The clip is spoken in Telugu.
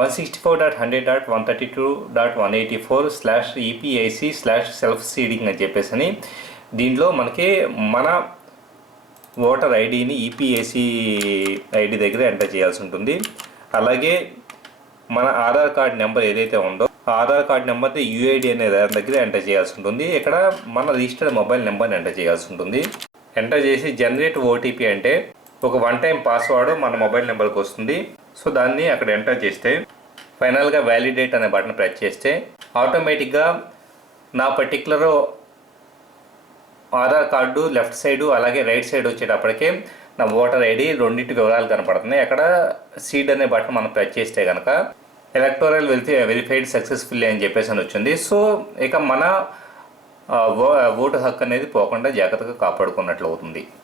One sixty four dot hundred dot one thirty two dot one eighty four slash EPIC slash self seeding అని చెప్పేసి అని దీంట్లో మనకి మన ఓటర్ ఐడిని ఈపీఐసి ఐడి దగ్గర ఎంటర్ చేయాల్సి ఉంటుంది. అలాగే మన ఆధార్ కార్డ్ నెంబర్ ఏదైతే ఉందో ఆధార్ కార్డ్ నెంబర్ని యూఐడి అనే దాని దగ్గర ఎంటర్ చేయాల్సి ఉంటుంది. ఇక్కడ మన రిజిస్టర్డ్ మొబైల్ నెంబర్ని ఎంటర్ చేయాల్సి ఉంటుంది. ఎంటర్ చేసి జనరేట్ ఓటీపీ అంటే ఒక వన్ టైం పాస్వర్డ్ మన మొబైల్ నెంబర్కి వస్తుంది. సో దాన్ని అక్కడ ఎంటర్ చేస్తే ఫైనల్గా వ్యాలిడేట్ అనే బటన్ ప్రెస్ చేస్తే ఆటోమేటిక్గా నా particular Aadhaar card left side అలాగే రైట్ సైడ్ వచ్చేటప్పటికే నా ఓటర్ ఐడి రెండింటి వివరాలు కనపడుతున్నాయి అక్కడ సీడ్ అనే బటన్ మనం ప్రెస్ చేస్తే కనుక ఎలక్టోరల్ వెరిఫై వెరిఫైడ్ సక్సెస్ఫుల్లీ అని చెప్పేసి అని వచ్చింది. సో ఇక మన ఓ- ఓటు హక్కు అనేది పోకుండా జాగ్రత్తగా కాపాడుకున్నట్లు అవుతుంది.